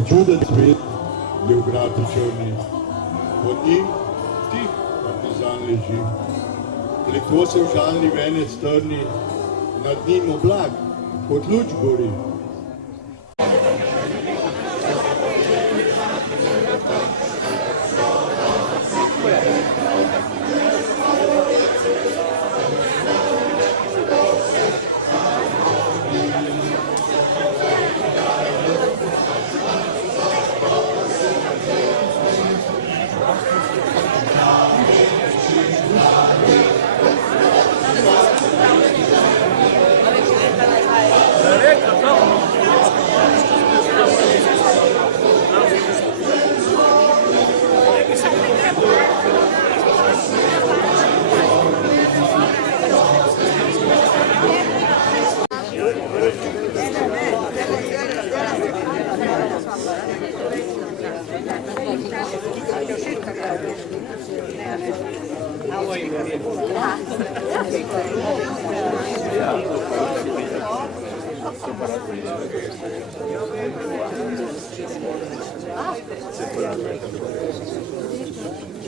Prečuden svet je v gradu črni, pod njim tih partizan leži. Pleko se v žalni venec trni, nad njim oblak kot luč gori.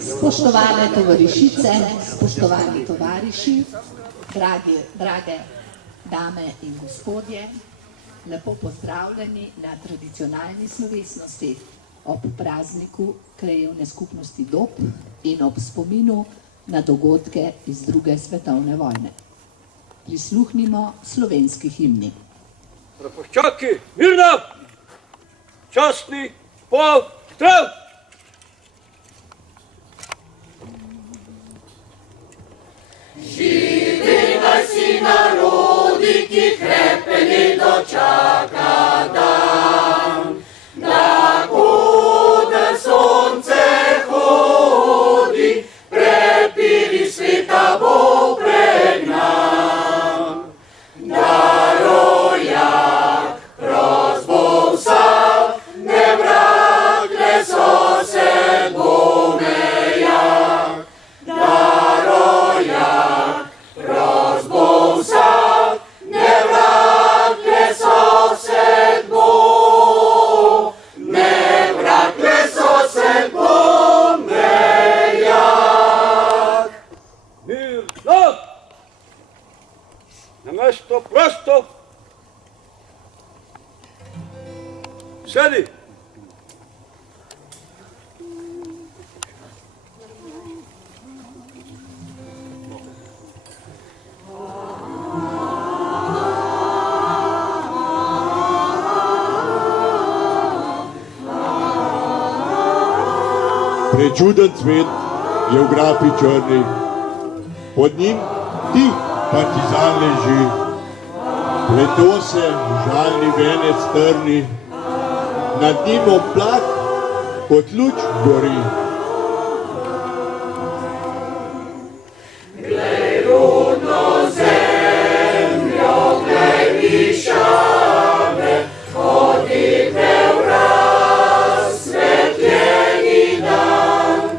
Spoštovane tovarišice, spoštovani tovariši, drage dame in gospodje, lepo pozdravljeni na tradicionalni slovesnosti ob prazniku krajevne skupnosti Dob in ob spominu na dogodke iz druge svetovne vojne. Prisluhnimo slovenski himni. Prapoščaki, mirno! Častni pozdrav! Živi naj si narodi, ki krepeni dočaka dan. Na kuder sonce hodi, prepiri sveta bo pregnan. Da rojak prost bo vsak, ne vrag, ne sosed bo mejak. Da rojak prost bo vsak, ne vrag, ne sosed bo, ne vrag, ne sosed bo mejak. Mirno! Na mesto prosto! Sedi! Prečuden svet je v grapi črni, pod njim tih partizan leži. Pleto se v žalni venec trni, nad njim oblak kot luč gori. Glej rudno zemljo, glej višave, odite v razsvetljeni dan.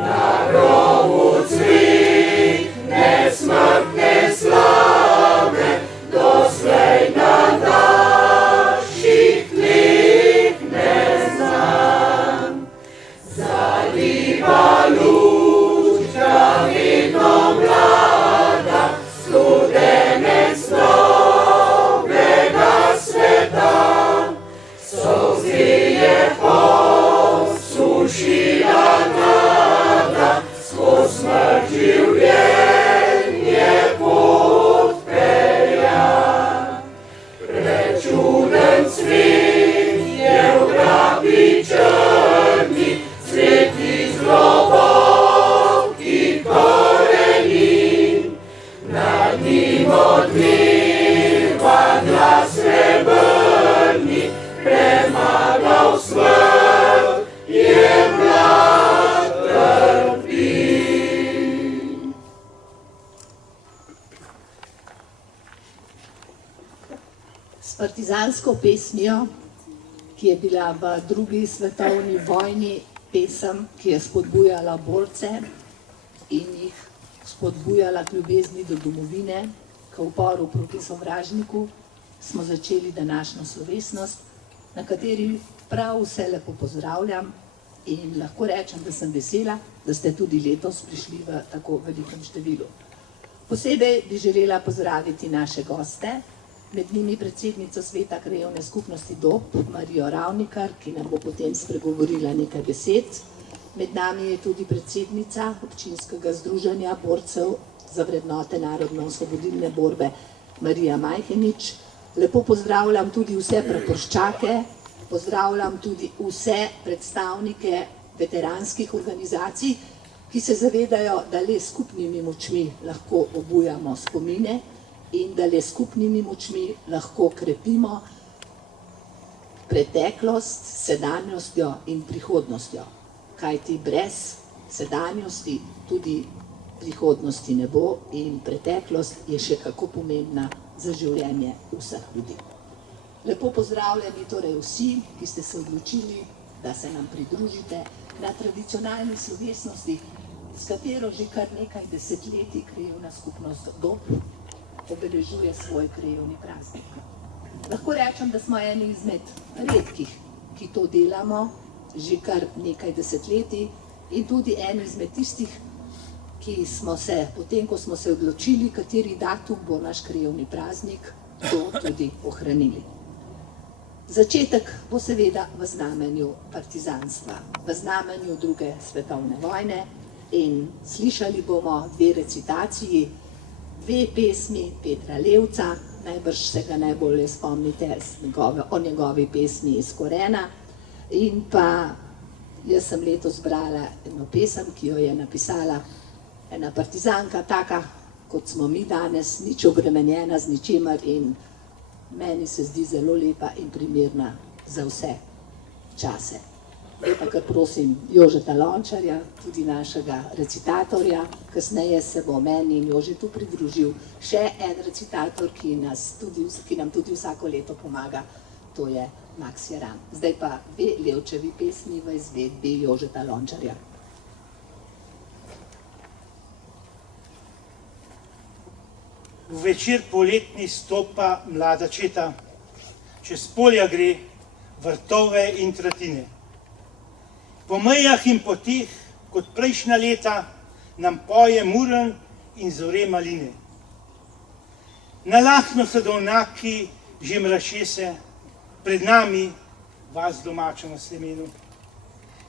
Na grobu cvikne smrtne slave, doslej na naših tleh neznan. Zaliva luč, da vedno mlada, studenec novega sveta. Solzi je posušila nada, skozi smrt življenje pot pelja. Prečuden svet je v grapi črni, svet iz globokih korenin. Nad njim odmeva glas srebrni, premagal smrt je mlad trpi. S partizansko pesmijo, ki je bila v drugi svetovni vojni pesem, ki je spodbujala borce in jih spodbujala k ljubezni do domovine, k uporu proti sovražniku, smo začeli današnjo slovesnost, na kateri prav vse lepo pozdravljam in lahko rečem, da sem vesela, da ste tudi letos prišli v tako velikem številu. Posebej bi želela pozdraviti naše goste, med njimi predsednico Sveta krajevne skupnosti Dob, Marijo Ravnikar, ki nam bo potem spregovorila nekaj besed. Med nami je tudi predsednica občinskega združenja borcev za vrednote narodno-osvobodilne borbe Marija Majhenič. Lepo pozdravljam tudi vse praporščake, pozdravljam tudi vse predstavnike veteranskih organizacij, ki se zavedajo, da le skupnimi močmi lahko obujamo spomine in da le skupnimi močmi lahko krepimo preteklost, sedanjostjo in prihodnostjo. Kajti brez sedanjosti tudi prihodnosti ne bo in preteklost je še kako pomembna za življenje vseh ljudi. Lepo pozdravljeni torej vsi, ki ste se odločili, da se nam pridružite na tradicionalni slovesnosti, s katero že kar nekaj desetletij krajevna skupnost Dob obeležuje svoj krajevni praznik. Lahko rečem, da smo eni izmed redkih, ki to delamo že kar nekaj desetletij in tudi eni izmed tistih, ki smo se, potem ko smo se odločili, kateri datum bo naš krajevni praznik, to tudi ohranili. Začetek bo seveda v znamenju partizanstva, v znamenju druge svetovne vojne in slišali bomo dve recitaciji, dve pesmi Petra Levca, najbrž se ga najbolje spomnite o njegovi pesmi Iz korena, in pa jaz sem letos brala eno pesem, ki jo je napisala ena partizanka, taka kot smo mi danes, nič obremenjena z ničemer in meni se zdi zelo lepa in primerna za vse čase. Zdaj pa kar prosim Jožeta Lončarja, tudi našega recitatorja, kasneje se bo meni in Jožetu pridružil še en recitator, ki nam tudi vsako leto pomaga, to je Maks Jeran. Zdaj pa dve Levčevi pesmi v izvedbi Jožeta Lončarja. V večer poletni stopa mlada četa, čez polja gre, vrtove in tratine. Po mejah in poteh, kot prejšnja leta, nam poje muren in zore maline. Nalahno so dovnaki že mrače se, pred nami vas domača na slemenu.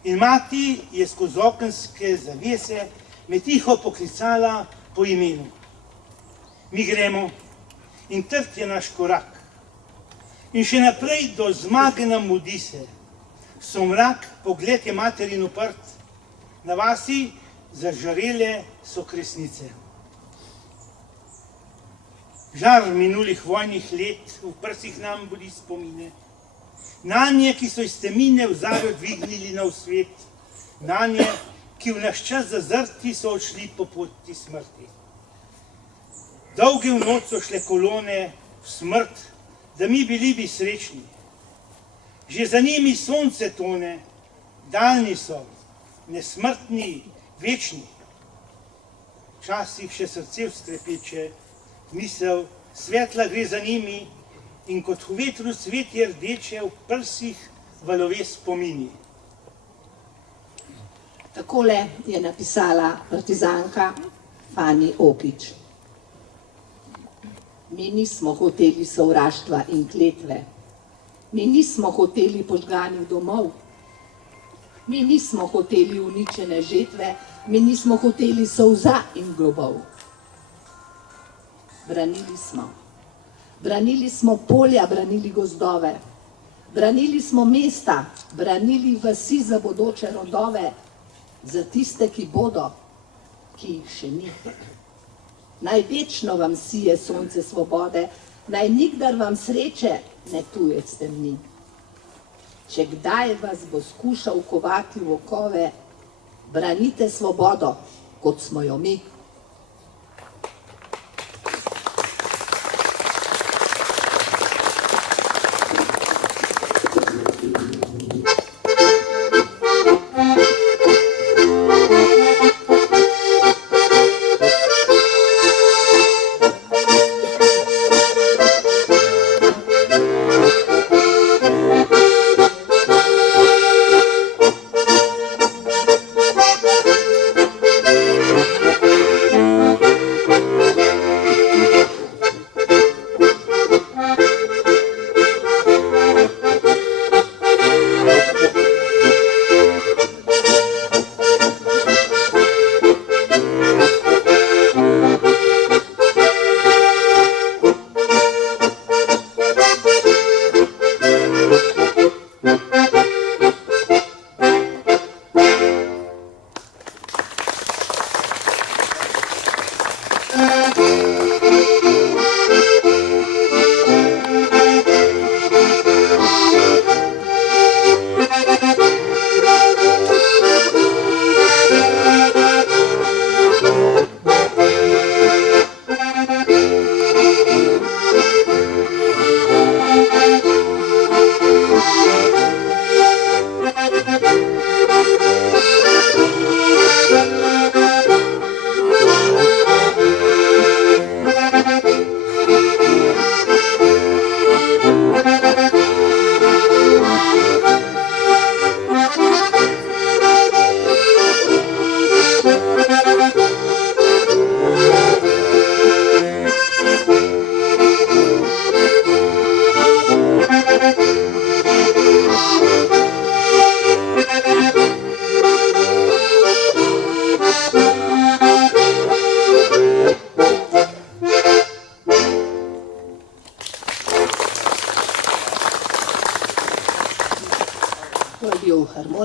In mati je skozi okenske zavese me tiho poklicala po imenu. Mi gremo in trd je naš korak. In še naprej do zmage nam mudi se. Somrak, pogled je materin uprt, na vasi zažarele so kresnice. Žar minulih vojnih let v prsih nam budi spomine. Nanje, ki so iz temine v zarjo dvignili na svet, nanje, ki v naš čas zazrti so odšli po poti smrti. Dolge v noč so šle kolone v smrt, da mi bili bi srečni. Že za njimi sonce tone, daljni so, nesmrtni, večni. Včasih še srce vstrepeče, misel, svetla gre za njimi in kot v vetru cvetje rdeče v prsih valove spomini. Takole je napisala partizanka Fani Opič. Mi nismo hoteli sovraštva in kletve. Mi nismo hoteli požganih domov. Mi nismo hoteli uničene žetve. Mi nismo hoteli solza in grobov. Branili smo. Branili smo polja, branili gozdove. Branili smo mesta, branili vasi za bodoče rodove. Za tiste, ki bodo, ki jih še ni. Naj večno vam sije sonce svobode, naj nikdar vam sreče ne tujec temni. Če kdaj vas bo skušal kovati v okove, branite svobodo, kot smo jo mi.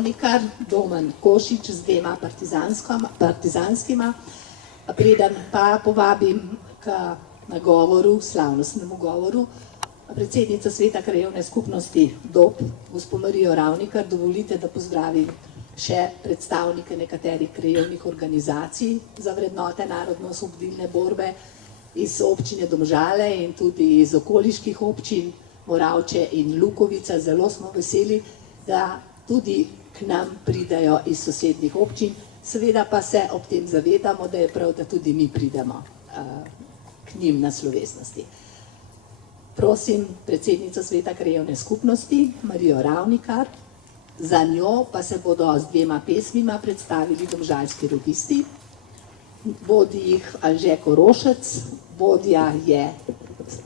Ravnikar, Domen Košič z 2 partizanskima. Preden pa povabim k nagovoru, slavnostnemu govoru, predsednica Sveta krajevne skupnosti Dob, gospod Marijo Ravnikar, dovolite, da pozdravim še predstavnike nekaterih krajevnih organizacij za vrednote narodno-osvobodilne borbe iz občine Domžale in tudi iz okoliških občin Moravče in Lukovica. Zelo smo veseli, da tudi k nam pridajo iz sosednjih občin. Seveda pa se ob tem zavedamo, da je prav, da tudi mi pridemo k njim na slovesnosti. Prosim predsednico Sveta krajevne skupnosti, Marijo Ravnikar, za njo pa se bodo z 2 pesmima predstavili domžalski rogisti. Vodi jih Anže Korošec,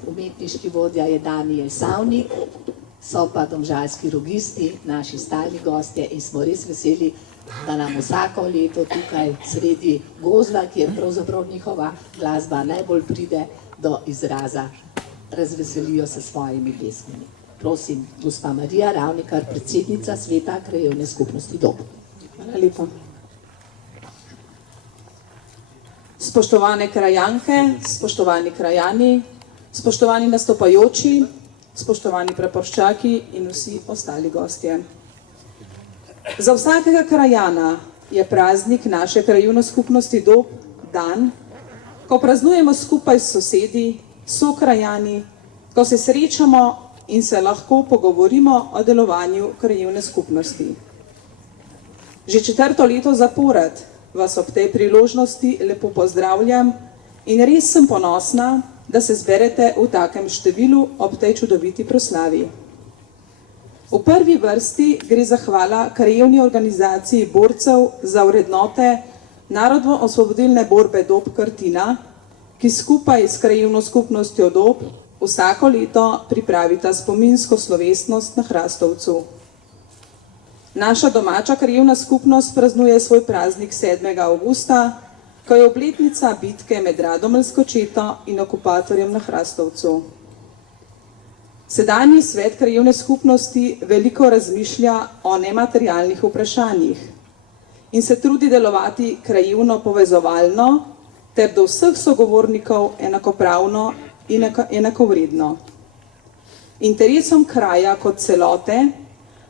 umetniški vodja je Danijel Savnik, so pa domžalski rogisti, naši stalni gostje in smo res veseli, da nam vsako leto tukaj sredi gozda, kjer pravzaprav njihova glasba najbolj pride do izraza, razveselijo se svojimi pesmimi. Prosim, gospa Marija Ravnikar, predsednica Sveta krajevne skupnosti Dob. Hvala lepa. Spoštovane krajanke, spoštovani krajani, spoštovani nastopajoči, spoštovani praporščaki in vsi ostali gostje. Za vsakega krajana je praznik naše krajevne skupnosti Dob dan, ko praznujemo skupaj s sosedi, sokrajani, ko se srečamo in se lahko pogovorimo o delovanju krajevne skupnosti. Že 4. leto zapored vas ob tej priložnosti lepo pozdravljam in res sem ponosna, da se zberete v takem številu ob tej čudoviti proslavi. V prvi vrsti gre zahvala krajevni organizaciji borcev za vrednote narodno-osvobodilne borbe Dob Krtina, ki skupaj s krajevno skupnostjo Dob vsako leto pripravita spominsko slovesnost na Hrastovcu. Naša domača krajevna skupnost praznuje svoj praznik 7. avgusta, ko je obletnica bitke med radomeljsko četo in okupatorjem na Hrastovcu. Sedanji svet krajevne skupnosti veliko razmišlja o nematerialnih vprašanjih in se trudi delovati krajevno povezovalno ter do vseh sogovornikov enakopravno in enakovredno. Interesom kraja kot celote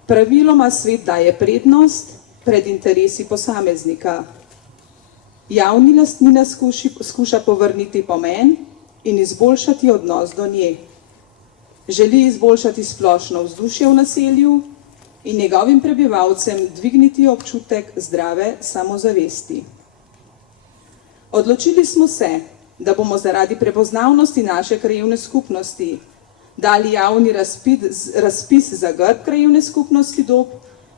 praviloma svet daje prednost pred interesi posameznika. Javni lastnina skuša povrniti pomen in izboljšati odnos do nje. Želi izboljšati splošno vzdušje v naselju in njegovim prebivalcem dvigniti občutek zdrave samozavesti. Odločili smo se, da bomo zaradi prepoznavnosti naše krajevne skupnosti dali javni razpis za grb krajevne skupnosti Dob,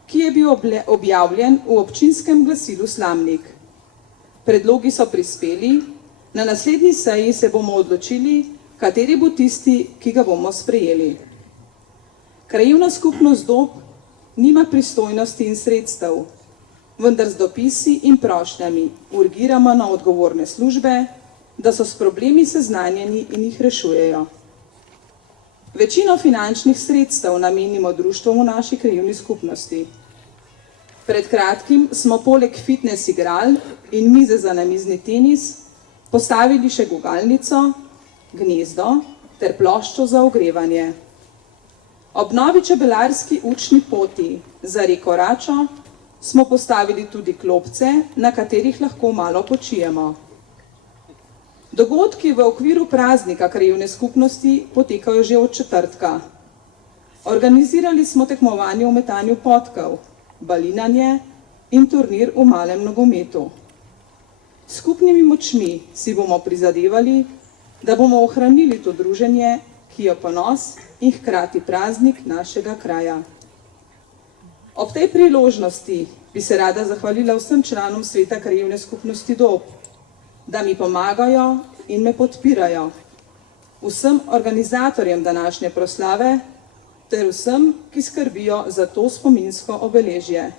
ki je bil objavljen v občinskem glasilu Slamnik. Predlogi so prispeli, na naslednji seji se bomo odločili, kateri bo tisti, ki ga bomo sprejeli. Krajevna skupnost Dob nima pristojnosti in sredstev, vendar z dopisi in prošnjami urgiramo na odgovorne službe, da so s problemi seznanjeni in jih rešujejo. Večino finančnih sredstev namenimo društvom v naši krajevni skupnosti. Pred kratkim smo poleg fitness igral in mize za namizni tenis postavili še gugalnico, gnezdo ter ploščo za ogrevanje. Ob novi čebelarski učni poti za reko Račo smo postavili tudi klopce, na katerih lahko malo počijemo. Dogodki v okviru praznika krajevne skupnosti potekajo že od četrtka. Organizirali smo tekmovanje v metanju potkov, balinanje in turnir v malem nogometu. S skupnimi močmi si bomo prizadevali, da bomo ohranili to druženje, ki je ponos in hkrati praznik našega kraja. Ob tej priložnosti bi se rada zahvalila vsem članom Sveta krajevne skupnosti Dob, da mi pomagajo in me podpirajo, vsem organizatorjem današnje proslave ter vsem, ki skrbijo za to spominsko obeležje.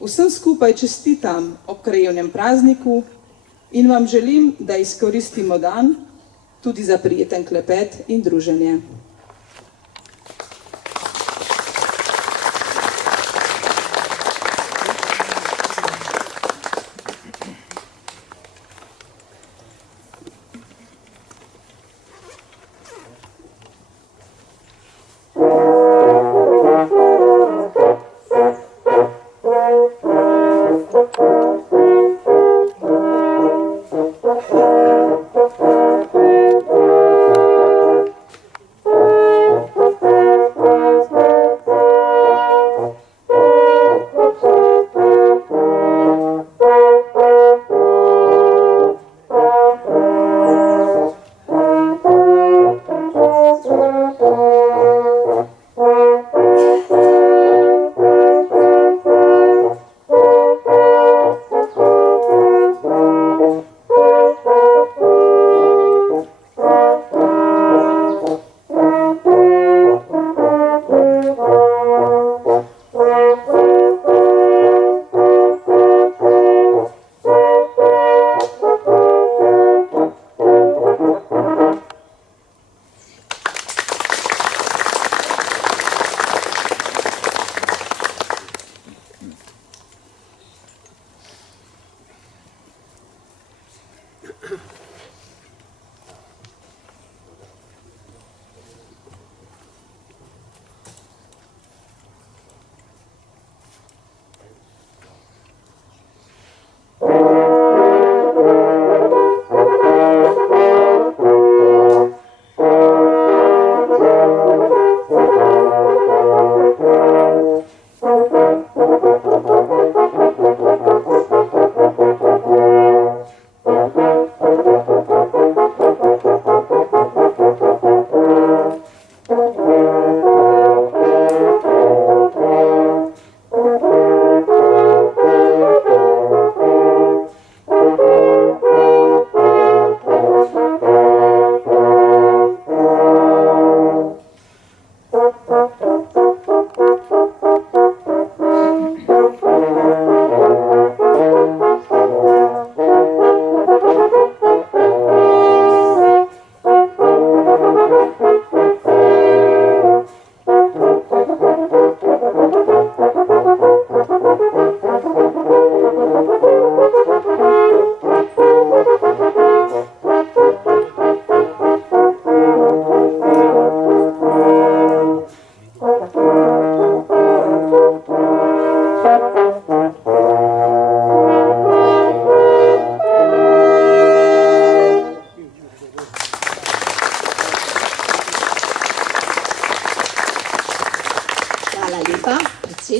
Vsem skupaj čestitam ob krajevnem prazniku in vam želim, da izkoristimo dan tudi za prijeten klepet in druženje.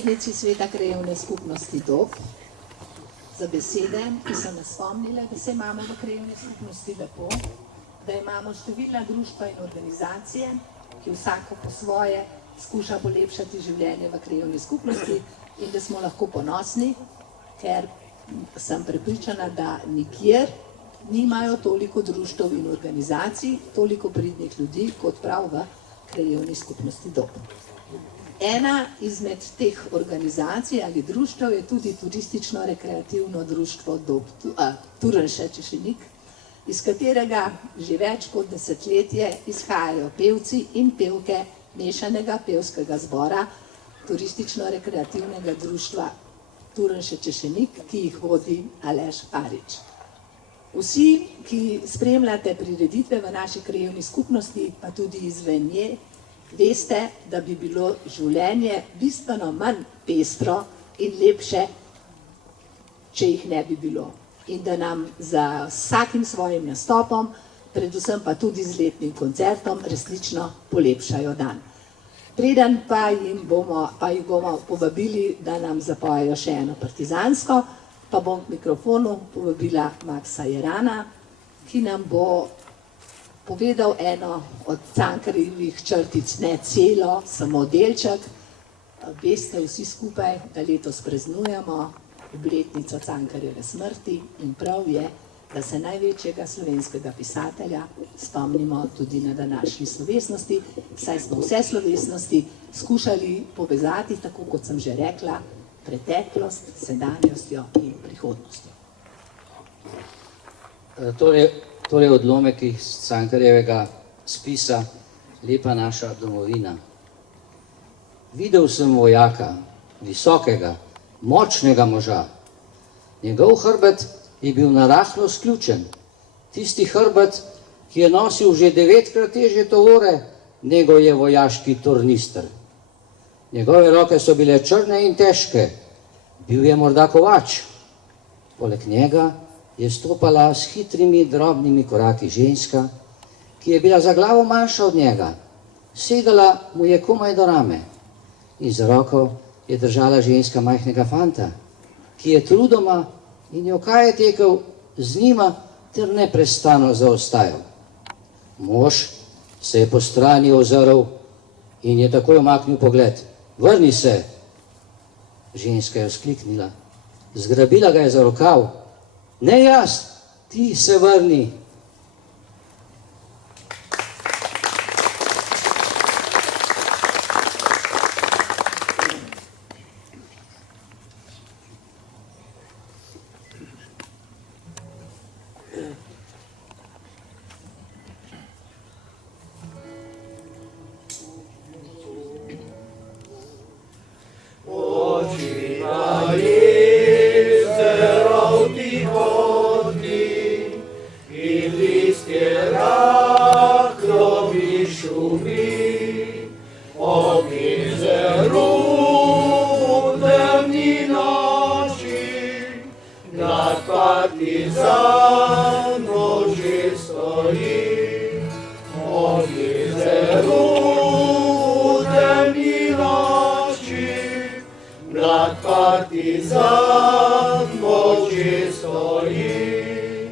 predsednici Sveta krajevne skupnosti Dob za besede, ki so nas spomnile, da se imamo v krajevni skupnosti lepo, da imamo številna društva in organizacije, ki vsako po svoje skuša polepšati življenje v krajevni skupnosti in da smo lahko ponosni, ker sem prepričana, da nikjer nimajo toliko društev in organizacij, toliko pridnih ljudi, kot prav v krajevni skupnosti Dob. Ena izmed teh organizacij ali društev je tudi turistično-rekreativno društvo Dob Turnše Češenik, iz katerega že več kot desetletje izhajajo pevci in pevke mešanega pevskega zbora turistično-rekreativnega društva Turnše Češenik, ki jih vodi Aleš Parič. Vsi, ki spremljate prireditve v naši krajevni skupnosti, pa tudi izven nje, veste, da bi bilo življenje bistveno manj pestro in lepše, če jih ne bi bilo. In da nam za vsakim svojim nastopom, predvsem pa tudi z letnim koncertom, resnično polepšajo dan. Preden pa jih bomo povabili, da nam zapojejo še eno partizansko, pa bom k mikrofonu povabila Maksa Jerana, ki nam bo povedal eno od Cankarjevih črtic, ne celo, samo delček. Veste vsi skupaj, da letos praznujemo obletnico Cankarjeve smrti in prav je, da se največjega slovenskega pisatelja spomnimo tudi na današnji slovesnosti, saj smo vse slovesnosti skušali povezati, tako kot sem že rekla, preteklost, sedanjostjo in prihodnostjo. Torej odlomek iz Cankarjevega spisa Lepa naša domovina. Videl sem vojaka, visokega, močnega moža. Njegov hrbet je bil narahlo sključen. Tisti hrbet, ki je nosil že 9-krat težje tovore, nego je vojaški tornister. Njegove roke so bile črne in težke. Bil je morda kovač. Poleg njega je stopala s hitrimi, drobnimi koraki ženska, ki je bila za glavo manjša od njega. Sedala mu je komaj do rame in za roko je držala ženska majhnega fanta, ki je trudoma in jokaje tekel z njima ter neprestano zaostajal. Mož se je po strani ozrl in je takoj umaknil pogled. Vrni se! Ženska je vzkliknila. Zgrabila ga je za rokav. Ne jaz, ti se vrni. partizan noči stoji, on jezeru temni noči, mlad partizan noči stoji,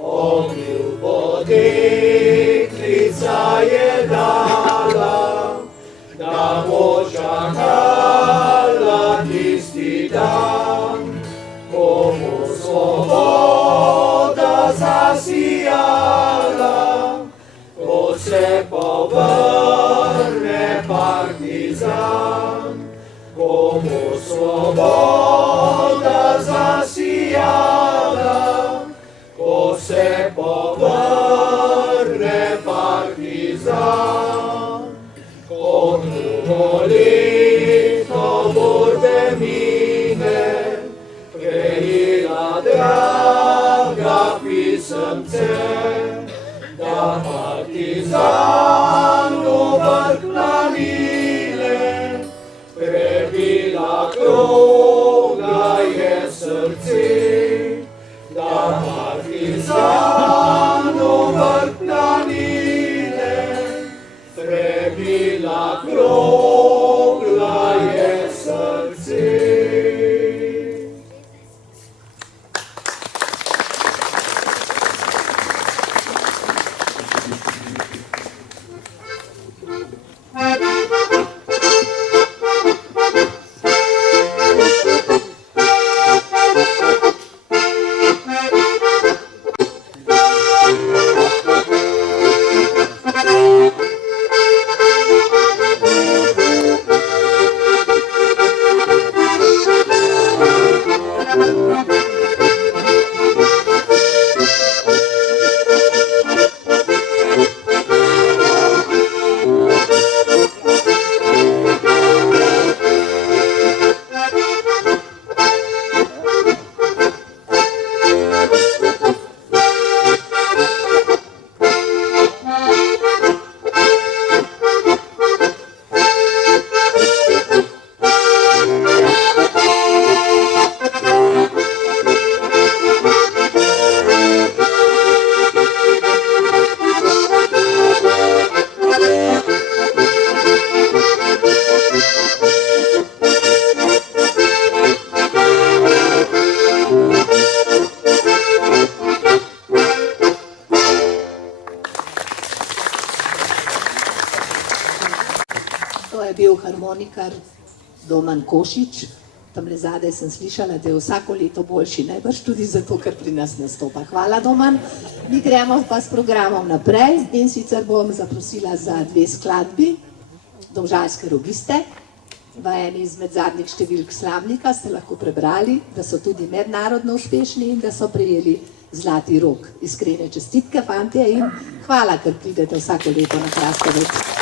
ognil podeklica je dala, da bo čakala tisti dan, ko bo svoboda zasijala, ko se povrne partizan, ko bo svoboda zasijala, ko se povrne partizan, ko drugo leto borbe mine, prejela draga pisemce, da partizanu vrh planine, prebila kroga je srce, da partizanu vrh planine, prebila krogla je srce. To je bil harmonikar Domen Košič. Tamle zadaj sem slišala, da je vsako leto boljši, najbrž tudi zato, ker pri nas nastopa. Hvala, Domen. Mi gremo pa s programom naprej in sicer bom zaprosila za dve skladbi Domžalske robiste. V eni izmed zadnjih številk Slamnika ste lahko prebrali, da so tudi mednarodno uspešni in da so prejeli zlati rok. Iskrene čestitke, fantje, in hvala, ker pridete vsako leto na Krastavec.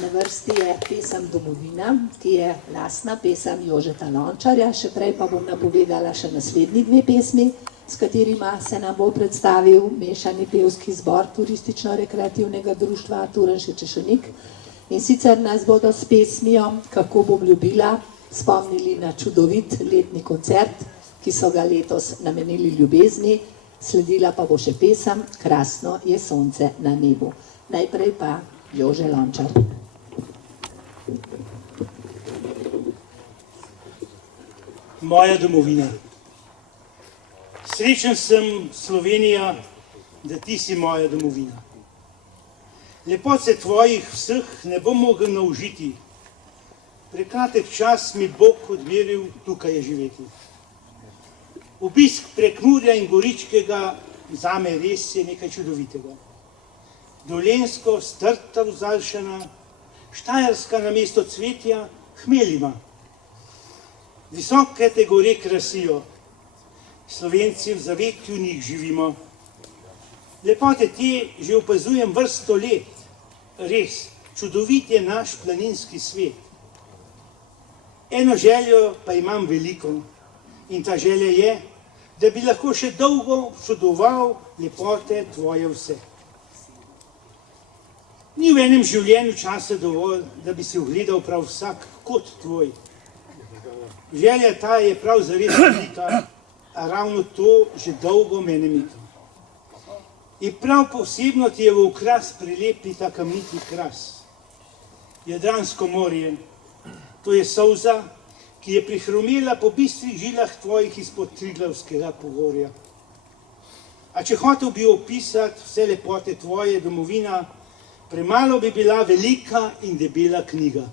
Na vrsti je pesem Domovina, ki je lastna pesem Jožeta Lončarja, še prej pa bom napovedala še naslednji dve pesmi, s katerima se nam bo predstavil mešani pevski zbor Turistično-rekreativnega društva Turnše Češenik. In sicer nas bodo s pesmijo Kako bom ljubila spomnili na čudovit letni koncert, ki so ga letos namenili ljubezni, sledila pa bo še pesem Krasno je sonce na nebu. Najprej pa Jože Lončar. Moja domovina. Srečen sem, Slovenija, da ti si moja domovina. Lepote tvojih vseh ne bom mogel naužiti. Prekratek čas mi Bog odmeril tukaj je živeti. Obisk Prekmurja in Goričkega zame res je nekaj čudovitega. Dolenjsko strta vzaljšana, Štajerska namesto cvetja hmelj ima. Visoke te gore krasijo, Slovenci v zavetju njih živimo. Lepote te že opazujem vrsto let, res, čudovit je naš planinski svet. Eno željo pa imam veliko in ta želja je, da bi lahko še dolgo občudoval lepote tvoje vse. Ni v enem življenju časa dovolj, da bi si ogledal prav vsak kot tvoj. Želja ta je prav zares velika, a ravno to že dolgo mene mika. In prav posebno ti je v okras prilepi ta kamniti kras. Jadransko morje, to je solza, ki je prihrumela po bistrih žilah tvojih izpod Triglavskega pogorja. A če hotel bi opisati vse lepote tvoje domovina, premalo bi bila velika in debela knjiga.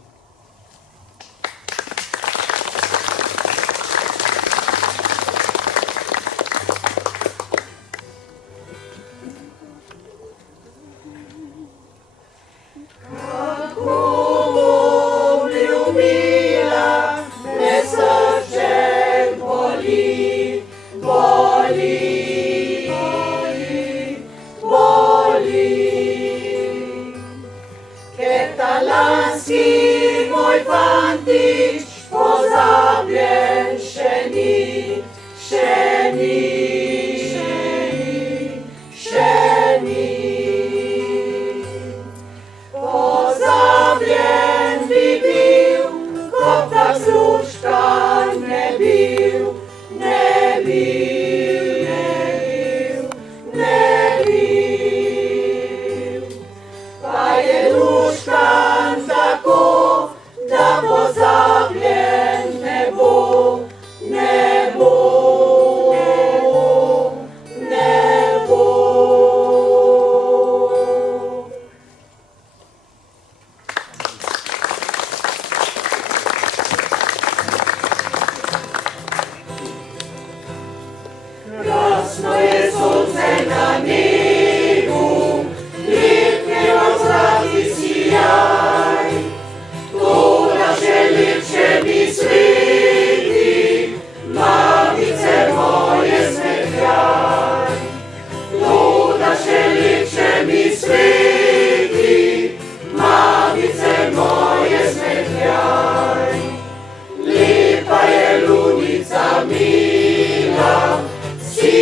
Lepa je lunica mila, si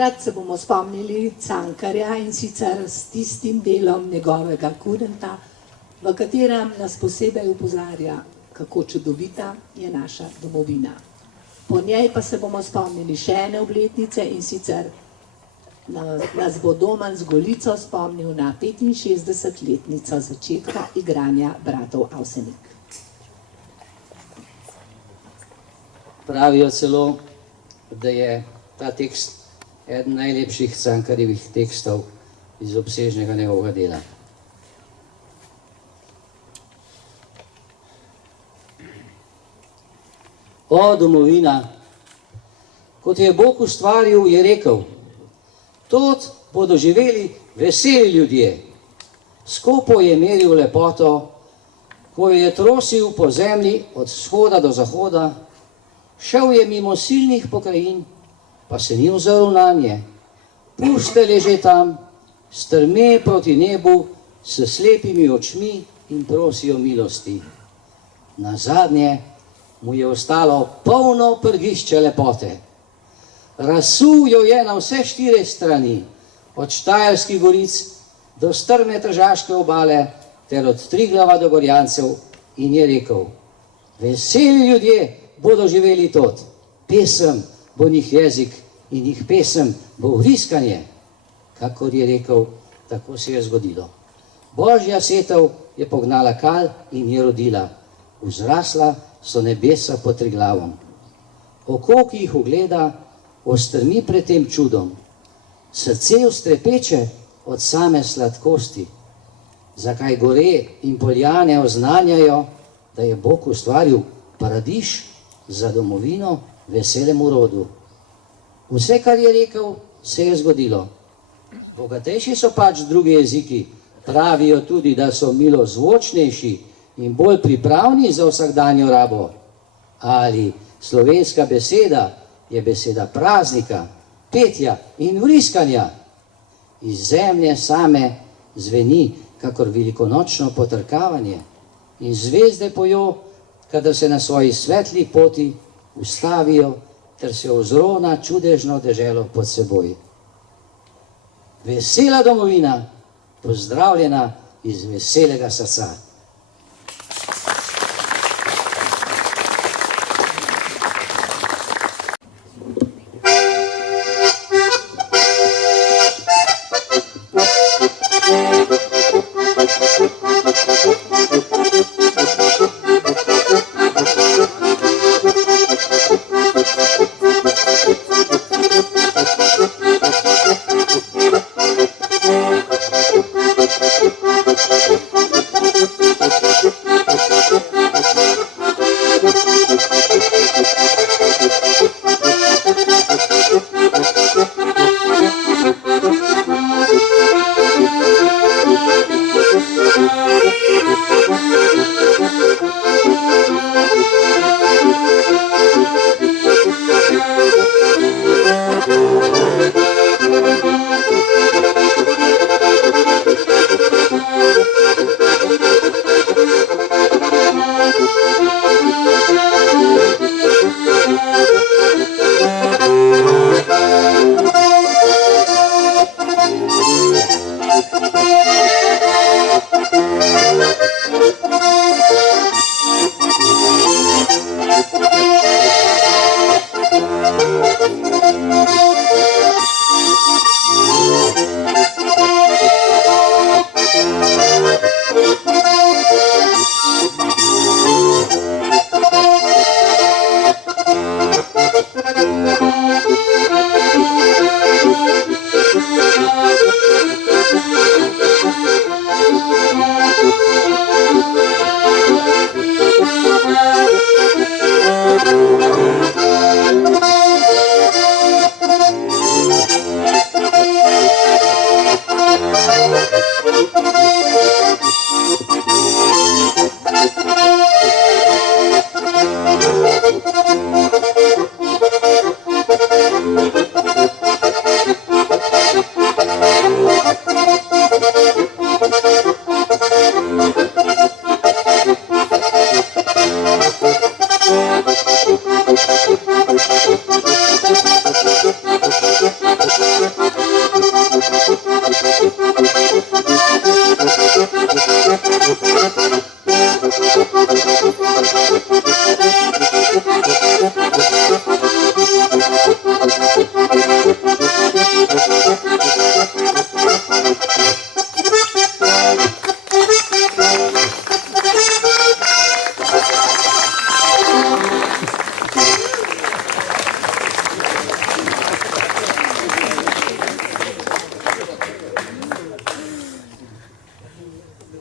Tokrat se bomo spomnili Cankarja in sicer s tistim delom njegovega Kurenta, v katerem nas posebej upozarja, kako čudovita je naša domovina. Po njej pa se bomo spomnili še ene obletnice in sicer nas bo Domen z Golico spomnil na 65-letnico začetka igranja bratov Avsenik. Pravijo celo, da je ta tekst eden najlepših Cankarjevih tekstov iz obsežnega njegovega dela. O, domovina, kot je Bog ustvaril, je rekel, tod bodo živeli veseli ljudje. Skopo je meril lepoto, ko je trosil po zemlji od vzhoda do zahoda, šel je mimo silnih pokrajin, pa se ni ozrl nanje. Puste leže tam, strme proti nebu, s slepimi očmi in prosijo milosti. Nazadnje mu je ostalo polno prgišče lepote. Razsul jo je na vse 4 strani, od Štajerskih goric do strme tržaške obale, ter od Triglava do Gorjancev, in je rekel, veseli ljudje bodo živeli tod, pesem bo njih jezik in njih pesem bo vriskanje. Kakor je rekel, tako se je zgodilo. Božja setev je pognala kal in je rodila, vzrasla so nebesa pod Triglavom. Oko, ki jih ugleda, ostrmi pred tem čudom, srce ustrepeče od same sladkosti. Zakaj gore in poljane oznanjajo, da je Bog ustvaril paradiž za domovino veselemu rodu. Vse, kar je rekel, se je zgodilo. Bogatejši so pač drugi jeziki, pravijo tudi, da so milozvočnejši in bolj pripravni za vsakdanjo rabo. Ali slovenska beseda je beseda praznika, petja in vriskanja. Iz zemlje same zveni kakor velikonočno potrkavanje in zvezde pojo, kadar se na svoji svetli poti ustavijo ter se ozro na čudežno deželo pod seboj. Vesela domovina, pozdravljena iz veselega srca.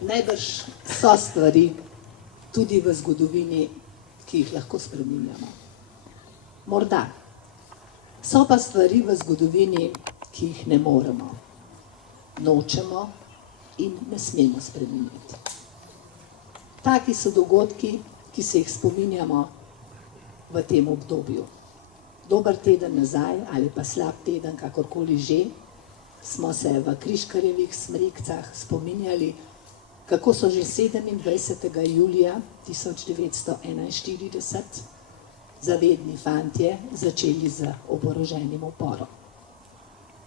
Najbrž so stvari tudi v zgodovini, ki jih lahko spreminjamo. Morda. So pa stvari v zgodovini, ki jih ne moremo, nočemo in ne smemo spreminjati. Taki so dogodki, ki se jih spominjamo v tem obdobju. Dober teden nazaj ali pa slab teden, kakorkoli že, smo se v Križkarjevih Smrekcah spominjali, kako so že 27. julija 1941 zavedni fantje začeli z oboroženim uporom.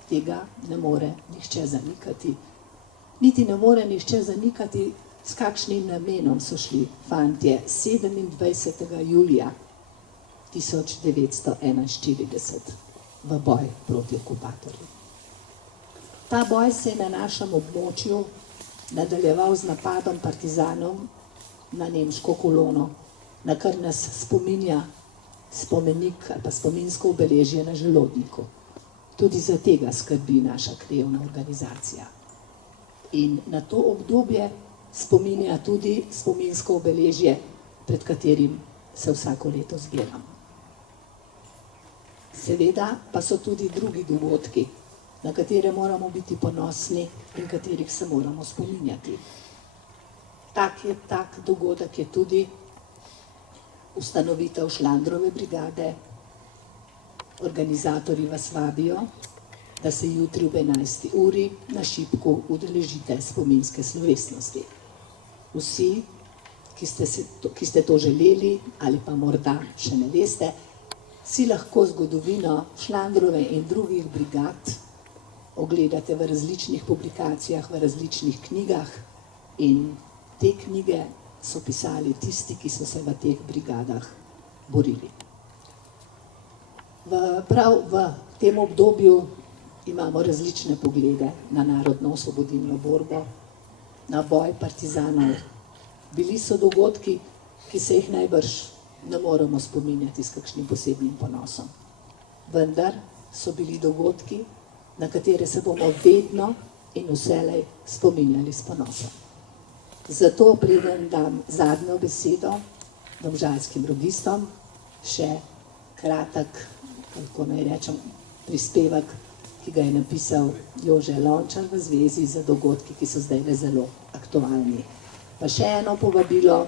Tega ne more nihče zanikati. Niti ne more nihče zanikati, s kakšnim namenom so šli fantje 27. julija 1941 v boj proti okupatorju. Ta boj se je na našem območju nadaljeval z napadom partizanov na nemško kolono, na kar nas spominja spomenik ali pa spominsko obeležje na Želodniku. Tudi za tega skrbi naša krajevna organizacija. In na to obdobje spominja tudi spominsko obeležje, pred katerim se vsako leto zbiramo. Seveda pa so tudi drugi dogodki, na katere moramo biti ponosni in katerih se moramo spominjati. Tak dogodek je tudi ustanovitev Šlandrove brigade. Organizatorji vas vabijo, da se jutri ob 11. uri na Šipku udeležite spominske slovesnosti. Vsi, ki ste to želeli ali pa morda še ne veste, si lahko zgodovino Šlandrove in drugih brigad ogledate v različnih publikacijah, v različnih knjigah, in te knjige so pisali tisti, ki so se v teh brigadah borili. Prav v tem obdobju imamo različne poglede na narodno-osvobodilno borbo, na boj partizanov. Bili so dogodki, ki se jih najbrž ne moremo spominjati s kakšnim posebnim ponosom. Vendar so bili dogodki, na katere se bomo vedno in vselej spominjali s ponosom. Zato preden dam zadnjo besedo domžalskim rodistom, še kratek, kako naj rečem, prispevek, ki ga je napisal Jože Lončar v zvezi z dogodki, ki so zdaj zelo aktualni. Pa še eno povabilo,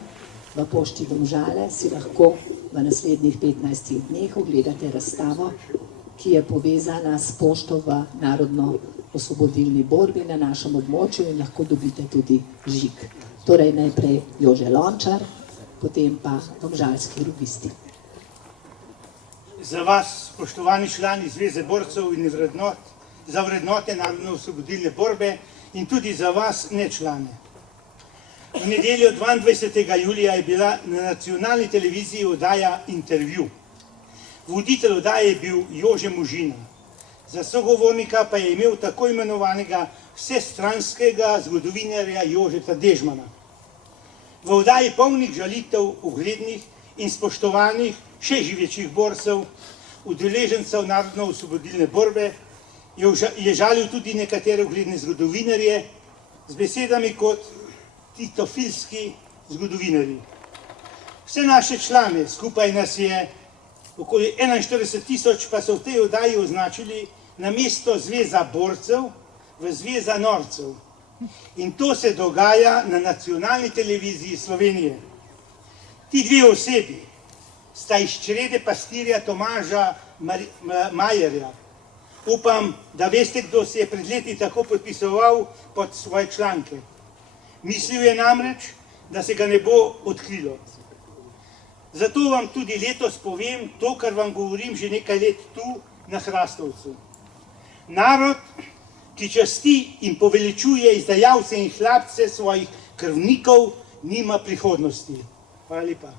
v Pošti Domžale si lahko v naslednjih 15 dneh ogledate razstavo, ki je povezana s pošto v narodno-osvobodilni borbi na našem območju, in lahko dobite tudi žig. Torej najprej Jože Lončar, potem pa domžalski rogisti. Za vas, spoštovani člani Zveze borcev in vrednot, za vrednote narodno-osvobodilne borbe in tudi za vas, ne člane. V nedeljo 22. julija je bila na nacionalni televiziji oddaja Intervju. Voditelj oddaje je bil Jože Možina, za sogovornika pa je imel tako imenovanega vsestranskega zgodovinarja Jožeta Dežmana. V oddaji polnih žalitev uglednih in spoštovanih še živečih borcev, udeležencev narodno-osvobodilne borbe, je žalil tudi nekatere ugledne zgodovinarje z besedami kot titofilski zgodovinarji. Vse naše člane, skupaj nas je okoli 41 000, pa so v tej oddaji označili namesto Zveza borcev v Zveza norcev. In to se dogaja na nacionalni televiziji Slovenije. Ti dve osebi sta iz črede pastirja Tomaža Majerja. Upam, da veste, kdo se je pred leti tako podpisoval pod svoje članke. Mislil je namreč, da se ga ne bo odkrilo. Zato vam tudi letos povem to, kar vam govorim že nekaj let tu na Hrastovcu. Narod, ki časti in poveličuje izdajalce in hlapce svojih krvnikov nima prihodnosti. Hvala lepa.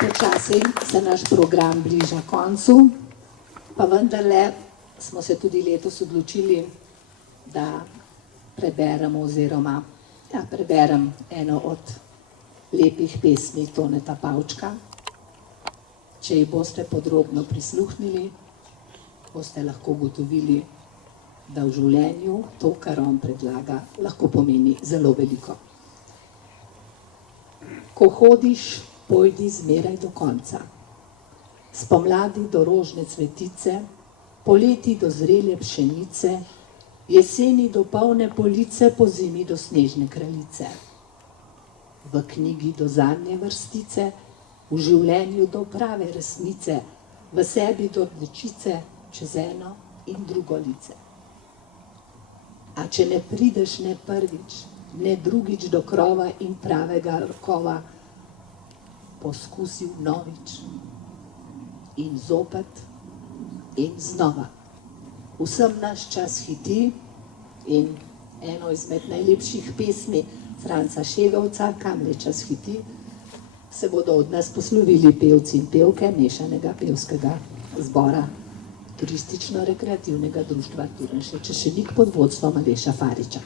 Počasi se naš program bliža koncu, pa vendarle smo se tudi letos odločili, da preberemo oziroma preberem eno od lepih pesmi Toneta Pavčka. Če ji boste podrobno prisluhnili, boste lahko ugotovili, da v življenju to, kar on predlaga, lahko pomeni zelo veliko. Ko hodiš, pojdi zmeraj do konca. Spomladi do rožne cvetice, poleti do zrele pšenice, jeseni do polne police, pozimi do snežne kraljice. V knjigi do zadnje vrstice, v življenju do prave resnice, v sebi do rdečice, čez eno in drugo lice. A če ne prideš ne prvič, ne drugič do krova in pravega rokova, poskusil novič in zopet in znova. Vsem naš čas hiti in eno izmed najlepših pesmi Franca Šegovca, Kam le čas hiti, se bodo od nas poslovili pevci in pevke mešanega pevskega zbora Turistično-rekreativnega društva Turnše Češenik pod vodstvom Aleša Fariča.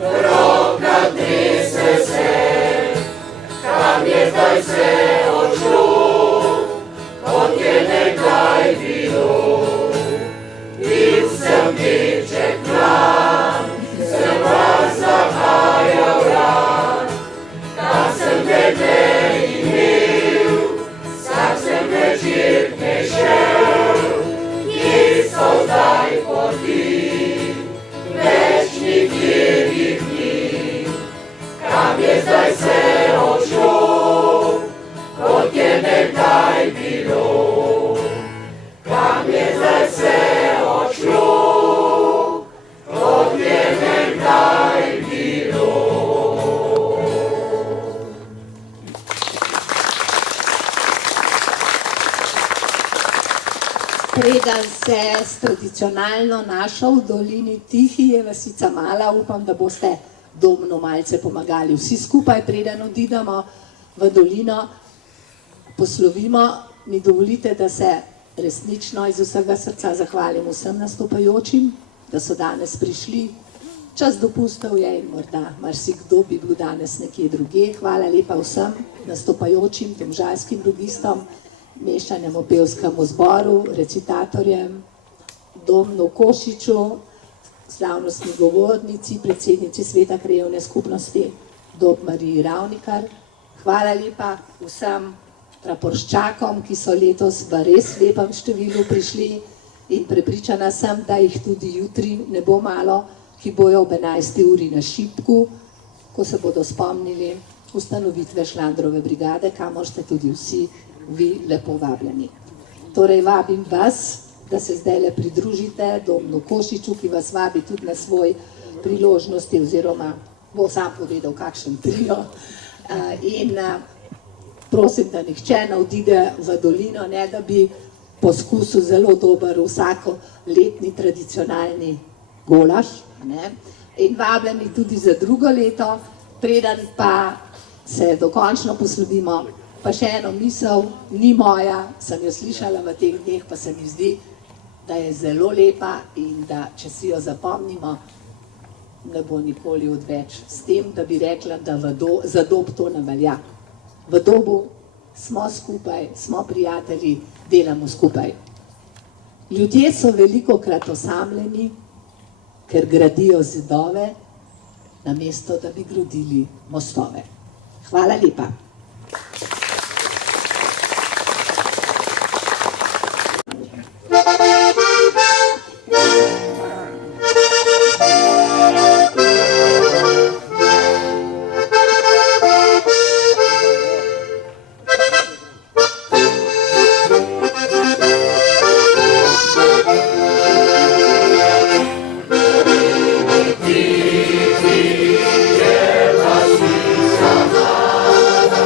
Roka trese se Preden se s tradicionalno našo v dolini Tihi je vasica mala, upam, da boste domno malce pomagali. Vsi skupaj, preden odidemo v dolino, poslovimo, mi dovolite, da se resnično iz vsega srca zahvalim vsem nastopajočim, da so danes prišli. Čas dopustov je in morda marsikdo bi bil danes nekje druge. Hvala lepa vsem nastopajočim, domžalskim rogistom, mešanemu pevskemu zboru, recitatorjem, Domnu Košiču, slavnostni govornici, predsednici Sveta krajevne skupnosti, Dob Mariji Ravnikar. Hvala lepa vsem praporščakom, ki so letos v res lepem številu prišli in prepričana sem, da jih tudi jutri ne bo malo, ki bojo ob 11. uri na Šipku, ko se bodo spomnili ustanovitve Šlandrove brigade, kamor ste tudi vsi vi lepo vabljeni. Torej vabim vas, da se zdaj le pridružite Domnu Košiču, ki vas vabi tudi na svoj priložnosti, oziroma bo sam povedal, kakšen trio. In prosim, da nihče ne odide v dolino, ne da bi poskusil zelo dober vsakoletni tradicionalni golaž. In vabljeni tudi za drugo leto, preden pa se dokončno poslovimo. Pa še eno misel, ni moja, sem jo slišala v teh dneh, pa se mi zdi, da je zelo lepa in da, če si jo zapomnimo, ne bo nikoli odveč. S tem, da bi rekla, da za Dob to ne velja. V Dobu smo skupaj, smo prijatelji, delamo skupaj. Ljudje so velikokrat osamljeni, ker gradijo zidove, namesto da bi gradili mostove. Hvala lepa. Ti je vasica mala,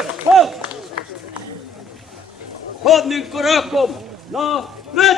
Став! Hodnim korakom napred!